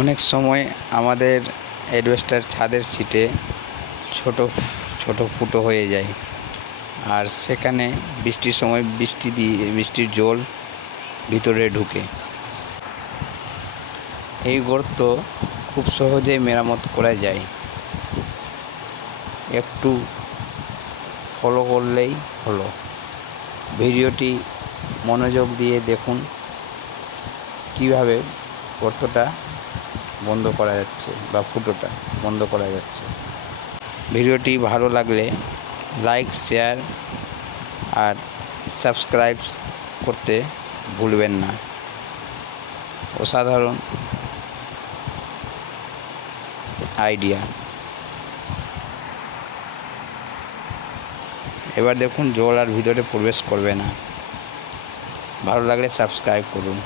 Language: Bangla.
অনেক সময় আমাদের অ্যাজবেস্টার ছাদের সিটে ছোট ছোট ফুটো হয়ে যায়, আর সেখানে বৃষ্টির সময় বৃষ্টির জল ভিতরে ঢুকে। এই গর্ত খুব সহজেই মেরামত করা যায়, একটু ফলো করলেই হলো। ভিডিওটি মনোযোগ দিয়ে দেখুন কিভাবে গর্তটা বন্ধ করা যাচ্ছে বা ফুটোটা বন্ধ করা যাচ্ছে। ভিডিওটি ভালো লাগলে লাইক, শেয়ার আর সাবস্ক্রাইব করতে ভুলবেন না। অসাধারণ আইডিয়া। এবার দেখুন জল আর ভিতরে প্রবেশ করবে না। ভালো লাগলে সাবস্ক্রাইব করুন।